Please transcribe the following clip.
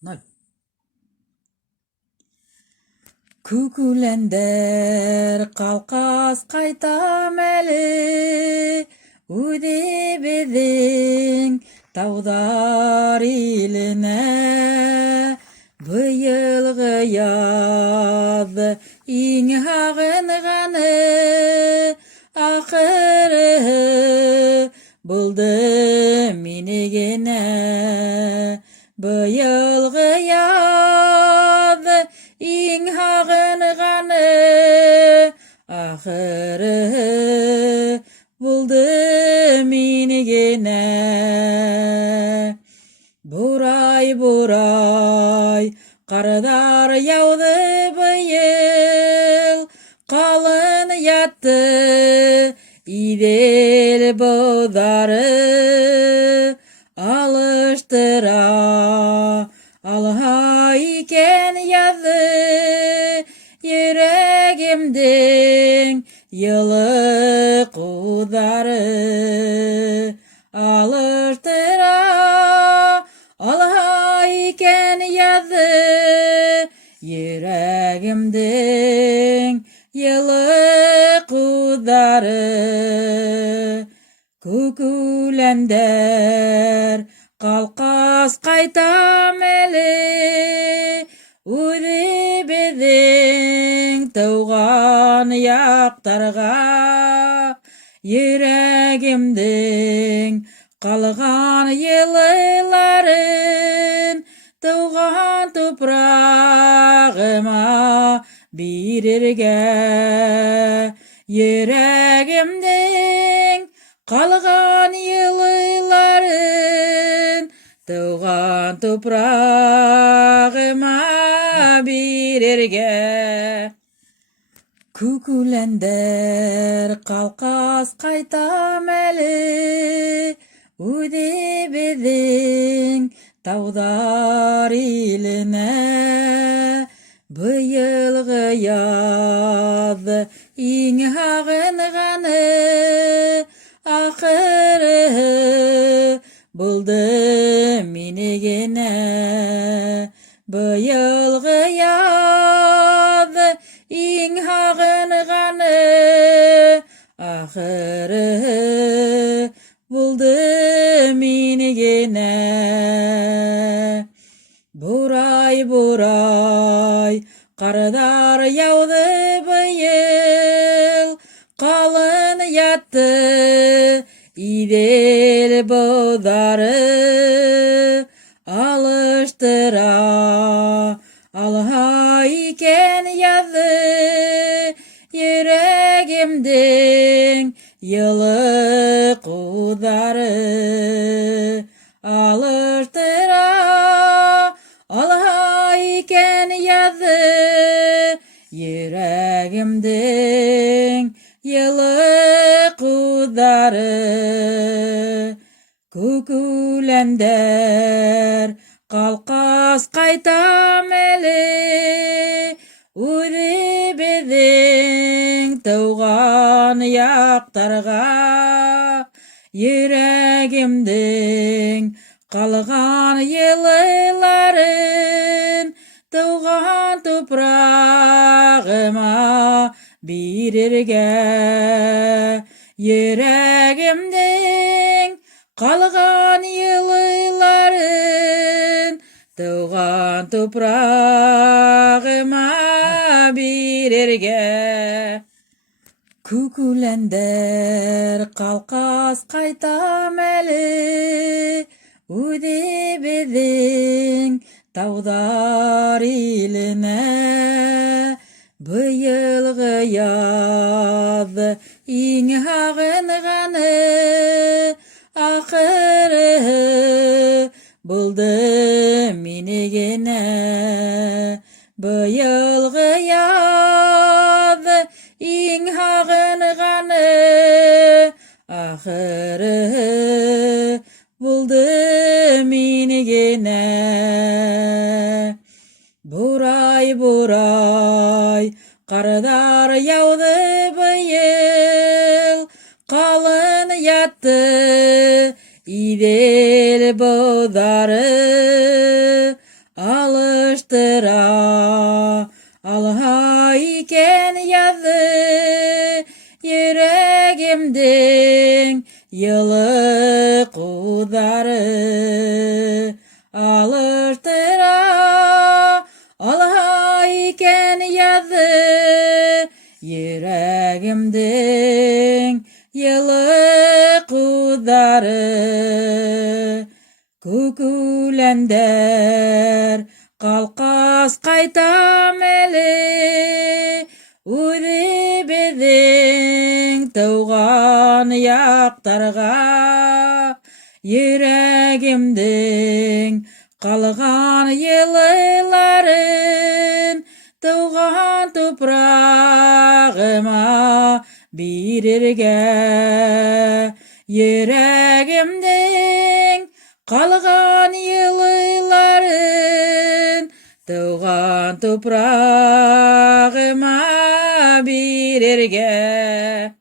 Ноль. Күк үләндәр ҡалҡас ҡайтам әле, үҙе беҙҙең тауҙар иленә. Быйылғы яҙ иң һағынғаны, ахыры булды мине генә. Быйылғы яҙ иң һағынғаны, ахыры булды мине генә. Бурай, ҡарҙар яуҙы быйыл, ҡалын ятты Иҙел быуҙары. Алыштыра алһа икән яҙҙы, йөрәгемдең йылы ҡуҙҙары. Алыштыра алһа икән яҙҙы, йөрәгемдең йылы ҡуҙҙары. Күк үләндәр ҡалҡас ҡайтам әле, үҙе беҙҙең тыуған яҡтарға. Йөрәгемдең ҡалған йылыларын тыуған тупрағыма бирергә. Йөрәгемдең ҡалған йылыларын тыуған тупрағыма бирергә. Күк үләндәр ҡалҡас ҡайтам әле, үҙе беҙҙең тауҙар иленә. Быйылғы яҙ иң һағынғаны, ахыры булды мине генә. Быйылғы яҙ иң һағынғаны, ахыры булды мине генә. Бурай, ҡарҙар яуҙы быйыл, ҡалын ятты Иҙел быуҙары. Алыштыра алһа икән яҙҙы, йөрәгемдең йылы ҡуҙҙары. Алыштыра алһа икән яҙҙы, йөрәгемдең йылы ҡуҙҙары. Күк үләндәр ҡалҡас ҡайтам әле, үҙе беҙҙең тыуған яҡтарға. Йөрәгемдең ҡалған йылыларын тыуған тупрағыма бирергә. Йөрәгемдең ҡалған йылыларын тыуған тупрағыма бирергә. Күк үләндәр ҡалҡас ҡайтам әле, үҙе беҙҙең тауҙар иленә. Быйылғы яҙ иң һағынғаны, ахыры булды мине генә. Быйылғы яҙ иң һағынғаны, ахыры булды мине генә. Бурай, ҡарҙар яуҙы быйыл, ҡалын ятты Иҙел быуҙары. алыштыра. Алға икән яҙы йөрәгемдең йылы ҡуҙҙары. Алыштыра, алға икән яҙы йөрәгемдең йылы ҡуҙҙары. Күк үләндәр ҡалҡас ҡайтам әле, үҙебеҙҙең тыуған яҡтарға. Йөрәгемдең ҡалған йылыларын тыуған тупрағыма бирергә. Йөрәгемдең ҡалған йылыларын тыуған тупрағыма бирергә.